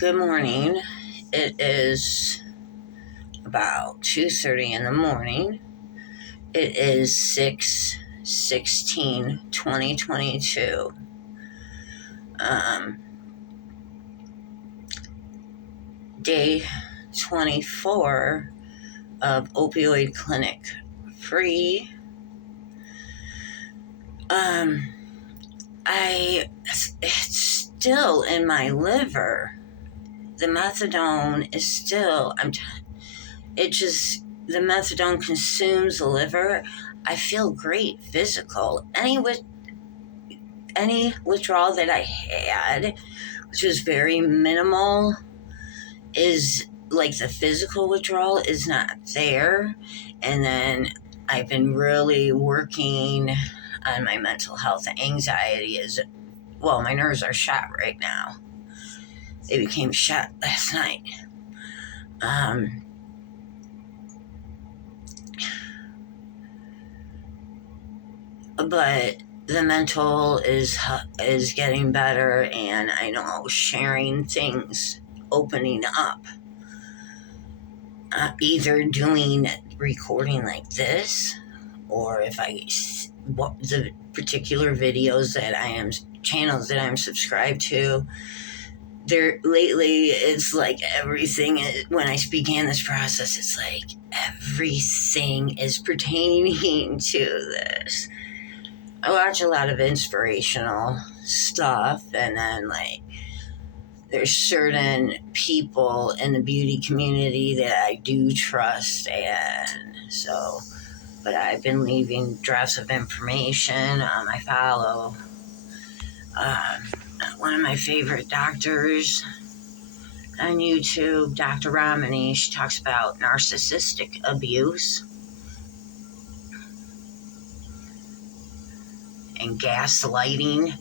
Good morning. It is about 2:30 in the morning. It is 6/16/2022. Day 24 of opioid clinic free. It's still in my liver. The methadone is still, the methadone consumes the liver. I feel great physical. Any withdrawal that I had, which was very minimal, is like the physical withdrawal is not there. And then I've been really working on my mental health. Anxiety my nerves are shot right now. They became shot last night. But the mental is getting better, and I know sharing things, opening up, either doing recording like this, or if the particular videos channels that I'm subscribed to, lately it's like everything when I began this process, it's like everything is pertaining to this. I watch a lot of inspirational stuff, and then there's certain people in the beauty community that I do trust, and so, but I've been leaving drafts of information. I follow one of my favorite doctors on YouTube, Dr. Remedies. She talks about narcissistic abuse and gaslighting.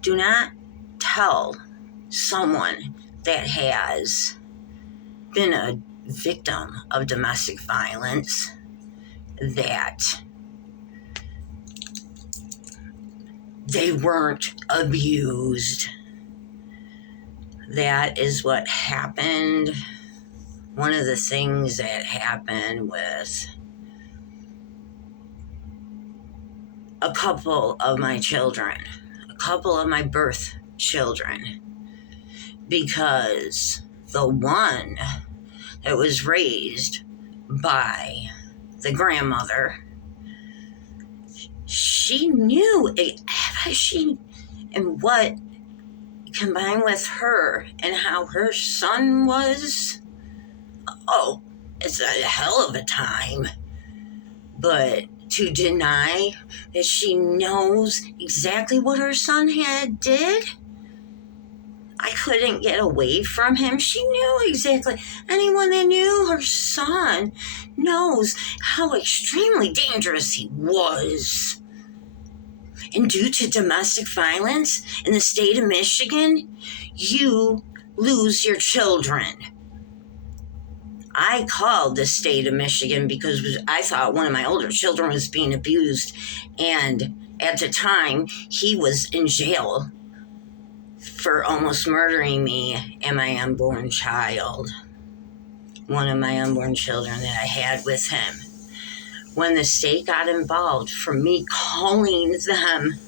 Do not tell someone that has been a victim of domestic violence that they weren't abused. That is what happened. One of the things that happened with a couple of my children, a couple of my birth children, because the one that was raised by the grandmother, she knew and what combined with her and how her son was, it's a hell of a time. But to deny that she knows exactly what her son did, I couldn't get away from him. She knew exactly. Anyone that knew her son knows how extremely dangerous he was. And due to domestic violence in the state of Michigan, you lose your children. I called the state of Michigan because I thought one of my older children was being abused. And at the time, he was in jail for almost murdering me and my unborn child. One of my unborn children that I had with him. When the state got involved, for me calling them,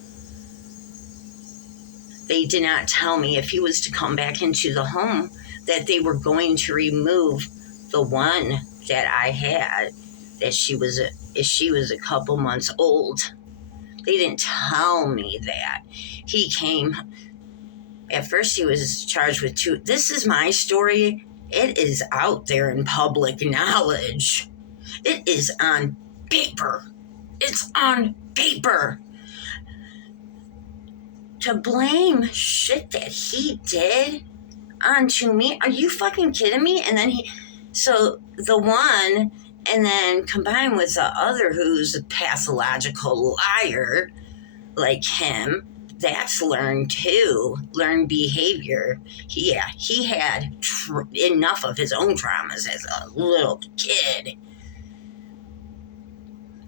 they did not tell me if he was to come back into the home that they were going to remove the one that I had, that she was a couple months old. They didn't tell me that. He came, at first he was charged with 2. This is my story. It is out there in public knowledge. It is on paper. It's on paper. To blame shit that he did onto me? Are you fucking kidding me? And then so the one, and then combined with the other who's a pathological liar like him, that's learned behavior. He had enough of his own traumas as a little kid.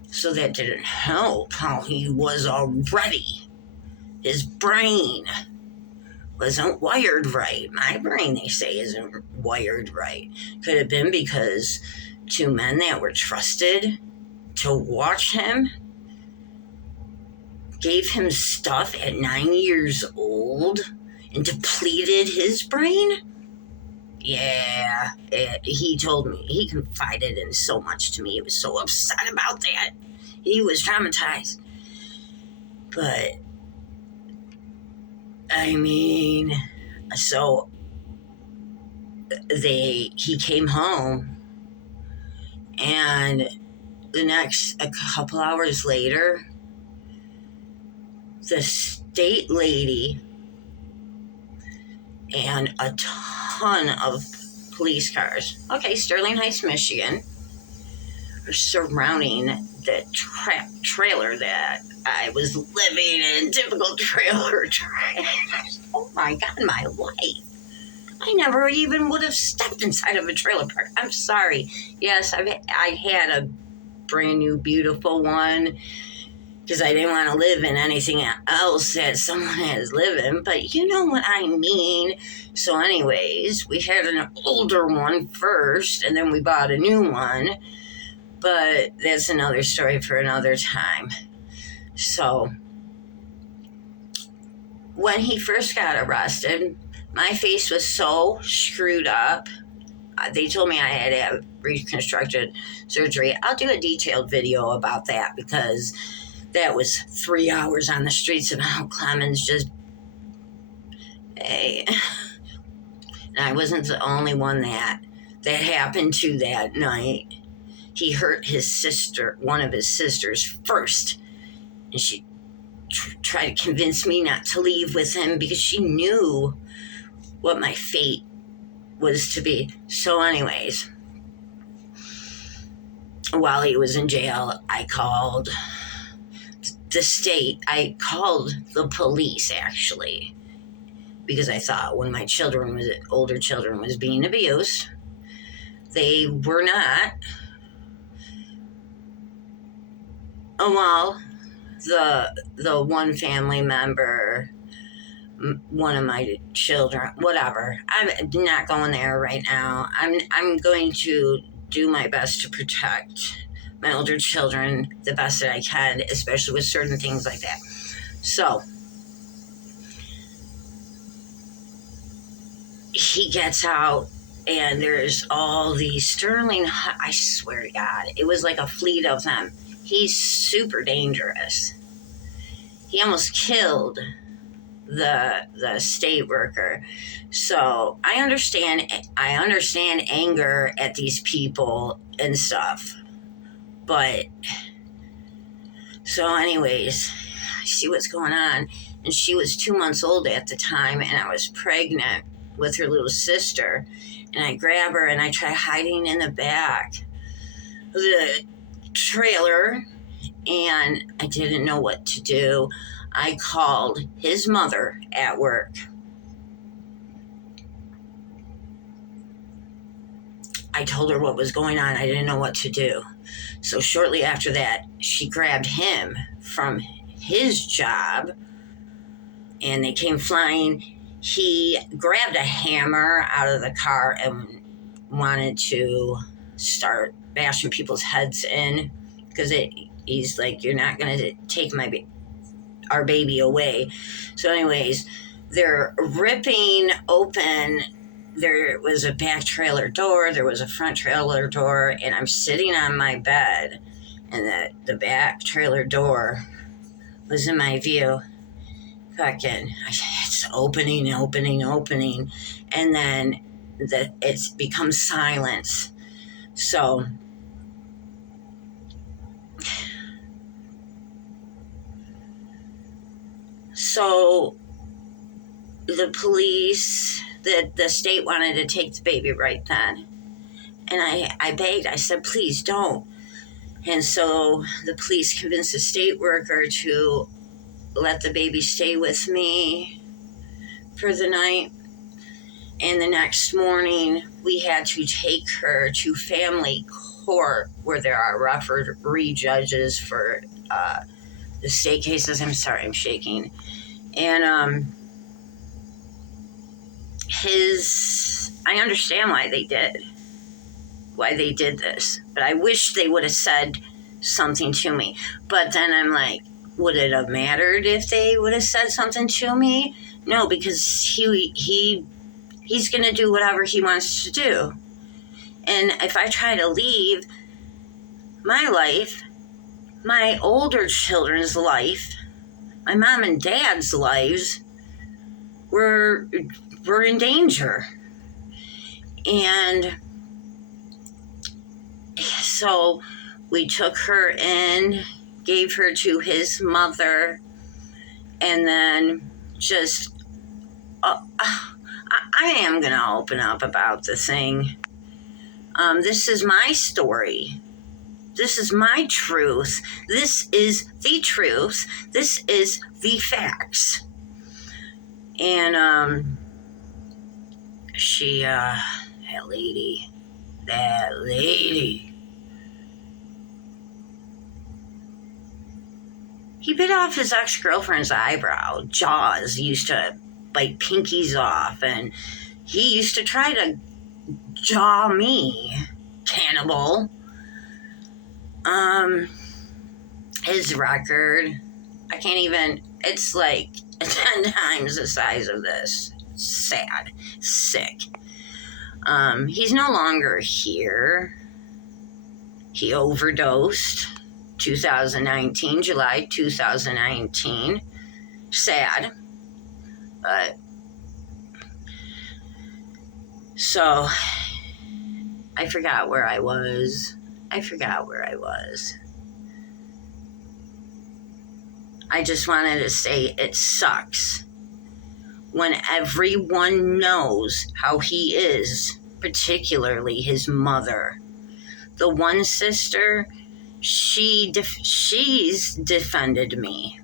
So that didn't help how he was already. His brain wasn't wired right. My brain, they say, isn't wired right. Could have been because two men that were trusted to watch him gave him stuff at 9 years old and depleted his brain. Yeah, he told me, he confided in so much to me. He was so upset about that. He was traumatized. But, I mean, so he came home, and a couple hours later, the state lady and a ton of police cars, Sterling Heights, Michigan, are surrounding the trailer that I was living in. Typical trailer trash. Oh my God, my life. I never even would have stepped inside of a trailer park. I'm sorry. Yes, I had a brand new, beautiful one because I didn't want to live in anything else that someone is living, but you know what I mean. So anyways, we had an older one first, and then we bought a new one, but that's another story for another time. So when he first got arrested, my face was so screwed up. They told me I had to have reconstructed surgery. I'll do a detailed video about that because that was 3 hours on the streets of Mount Clemens. Just, hey. And I wasn't the only one that happened to that night. He hurt his sister, one of his sisters, first. And she tried to convince me not to leave with him because she knew what my fate was to be. So anyways, while he was in jail, I called the state. I called the police, actually, because I thought when my older children was being abused. They were not. Well, the one family member, one of my children, whatever. I'm not going there right now. I'm going to do my best to protect my older children the best that I can, especially with certain things like that. So he gets out, and there's all these Sterling, I swear to God, it was like a fleet of them. He's super dangerous. He almost killed the state worker. So I understand anger at these people and stuff. But so anyways, I see what's going on. And she was 2 months old at the time, and I was pregnant with her little sister. And I grab her and I try hiding in the back of the trailer, and I didn't know what to do. I called his mother at work. I told her what was going on. I didn't know what to do. So shortly after that, she grabbed him from his job, and they came flying. He grabbed a hammer out of the car and wanted to start bashing people's heads in because he's like, you're not going to take our baby away. So anyways, they're ripping open. There was a back trailer door. There was a front trailer door. And I'm sitting on my bed. And the back trailer door was in my view. It's opening. And then it becomes silence. So the police, the state wanted to take the baby right then. And I begged, I said, please don't. And so the police convinced the state worker to let the baby stay with me for the night. And the next morning, we had to take her to family court where there are referee judges for the state cases. I'm sorry, I'm shaking. And I understand why they did this, but I wish they would have said something to me. But then I'm like, would it have mattered if they would have said something to me? No, because he's going to do whatever he wants to do. And if I try to leave my life, my older children's life, my mom and dad's lives were in danger. And so we took her in, gave her to his mother, and then just, I am going to open up about the thing. This is my story. This is my truth. This is the truth. This is the facts. And that lady. He bit off his ex-girlfriend's eyebrow. Jaws used to bite pinkies off, and he used to try to jaw me. Cannibal. His record, I can't even, it's like 10 times the size of this. Sad. Sick. He's no longer here. He overdosed. 2019, July 2019. Sad. But, so, I forgot where I was. I just wanted to say it sucks when everyone knows how he is, particularly his mother. The one sister, she's defended me.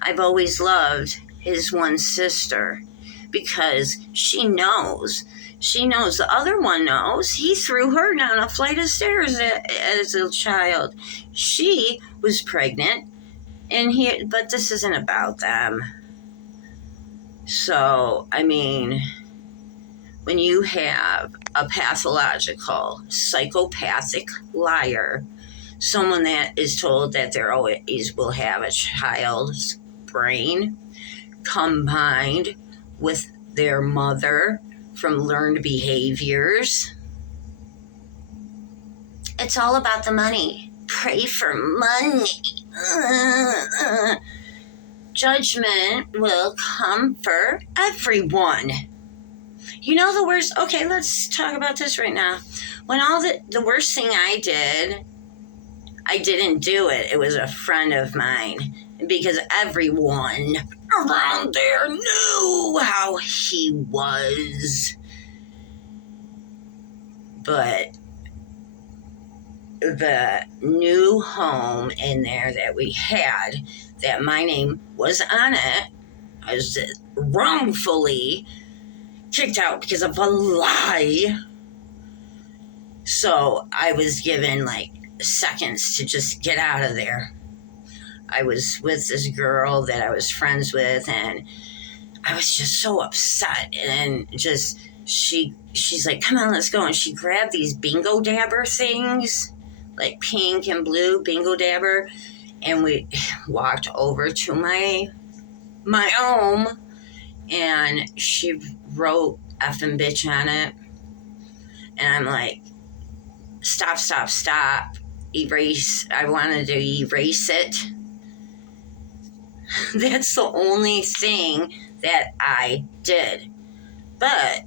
I've always loved his one sister because she knows. The other one knows. He threw her down a flight of stairs as a child. She was pregnant, but this isn't about them. So, I mean, when you have a pathological, psychopathic liar, someone that is told that they always will have a child's brain combined with their mother from learned behaviors. It's all about the money. Pray for money. Judgment will come for everyone. You know the worst? Okay, let's talk about this right now. When the worst thing I didn't do it. It was a friend of mine. Because everyone around there knew how he was. But the new home in there that we had, that my name was on it, I was wrongfully kicked out because of a lie. So I was given like seconds to just get out of there. I was with this girl that I was friends with, and I was just so upset. And just, she's like, come on, let's go. And she grabbed these bingo dabber things, like pink and blue bingo dabber. And we walked over to my home, and she wrote effing bitch on it. And I'm like, stop. Erase. I wanted to erase it. That's the only thing that I did. But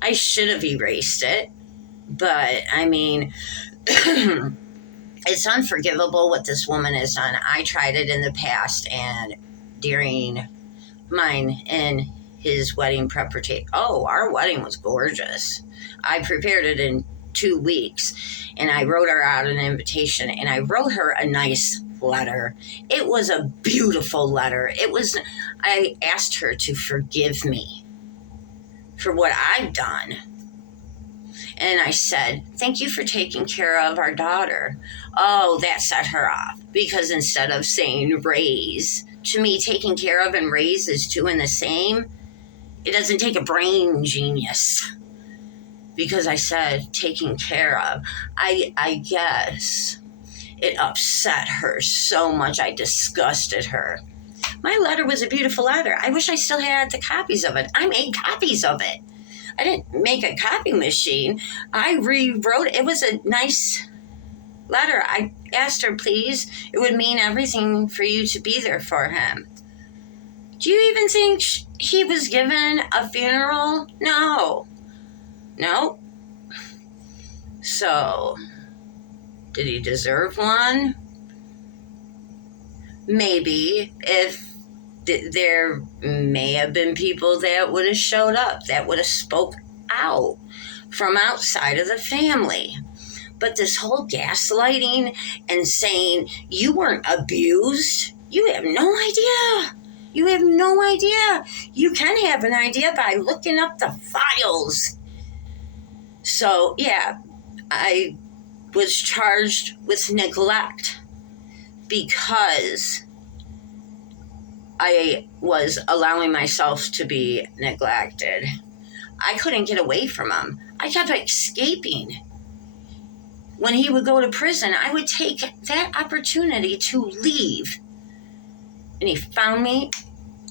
I should have erased it. But, I mean, it's unforgivable what this woman has done. I tried it in the past, and during mine and his wedding preparation. Oh, our wedding was gorgeous. I prepared it in 2 weeks, and I wrote her out an invitation, and I wrote her a nice letter. It was a beautiful letter. I asked her to forgive me for what I've done. And I said, thank you for taking care of our daughter. Oh, that set her off. Because instead of saying raise, to me, taking care of and raise is two and the same. It doesn't take a brain genius. Because I said taken care of. I guess it upset her so much. I disgusted her. My letter was a beautiful letter. I wish I still had the copies of it. I made copies of it. I didn't make a copy machine. I rewrote it. It was a nice letter. I asked her, please, it would mean everything for you to be there for him. Do you even think he was given a funeral? No. So, did he deserve one? Maybe. If there may have been people that would have showed up, that would have spoke out from outside of the family. But this whole gaslighting and saying you weren't abused, you have no idea. You have no idea. You can have an idea by looking up the files. So, yeah, I was charged with neglect because I was allowing myself to be neglected. I couldn't get away from him. I kept escaping. When he would go to prison, I would take that opportunity to leave. And he found me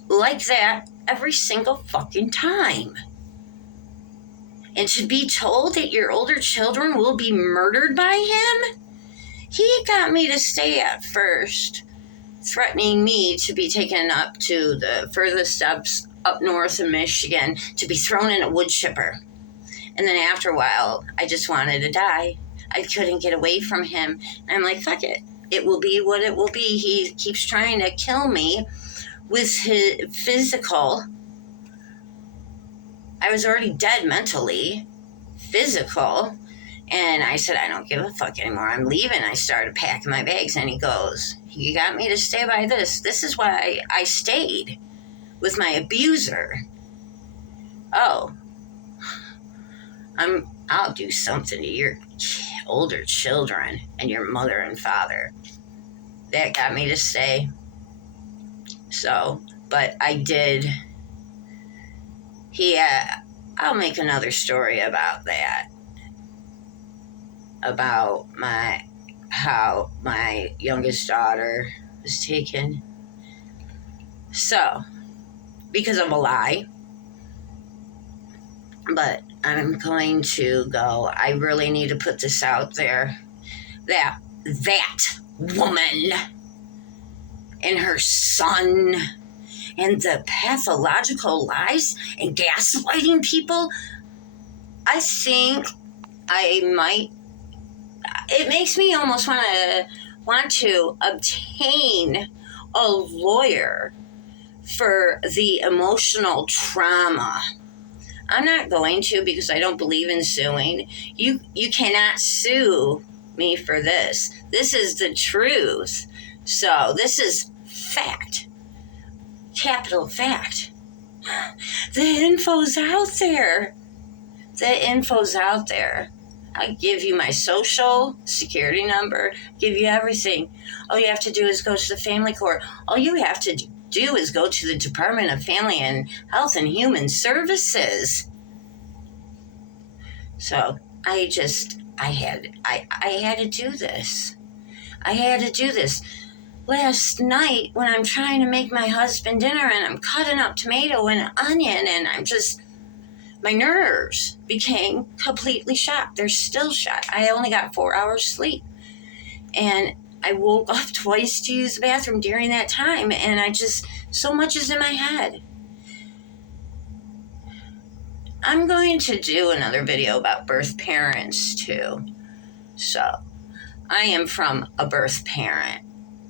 like that every single fucking time. And to be told that your older children will be murdered by him? He got me to stay at first, threatening me to be taken up to the furthest steps up north in Michigan to be thrown in a wood chipper. And then after a while, I just wanted to die. I couldn't get away from him. And I'm like, fuck it. It will be what it will be. He keeps trying to kill me with his physical. I was already dead mentally, physical. And I said, I don't give a fuck anymore. I'm leaving. I started packing my bags. And he goes, you got me to stay by this. This is why I stayed with my abuser. Oh, I'll do something to your older children and your mother and father. That got me to stay. So, but I did. I'll make another story about that. About how my youngest daughter was taken. So, because of a lie. But I'm going to go. I really need to put this out there. That woman and her son and the pathological lies and gaslighting people, I think it makes me almost want to obtain a lawyer for the emotional trauma. I'm not going to because I don't believe in suing. You cannot sue me for this. This is the truth. So this is fact. Capital fact. The info's out there. I give you my social security number, give you everything. All you have to do is go to the family court. All you have to do is go to the Department of Family and Health and Human Services. So I had to do this. I had to do this. Last night when I'm trying to make my husband dinner and I'm cutting up tomato and onion and my nerves became completely shot. They're still shot. I only got 4 hours sleep. And I woke up twice to use the bathroom during that time. And so much is in my head. I'm going to do another video about birth parents too. So I am from a birth parent.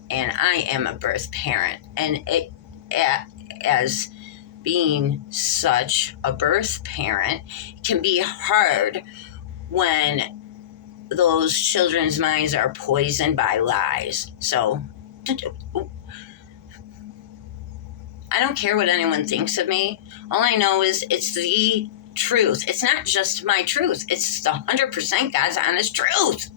And I am a birth parent. And as being such a birth parent can be hard when those children's minds are poisoned by lies. So I don't care what anyone thinks of me. All I know is it's the truth. It's not just my truth. It's the 100% God's honest truth.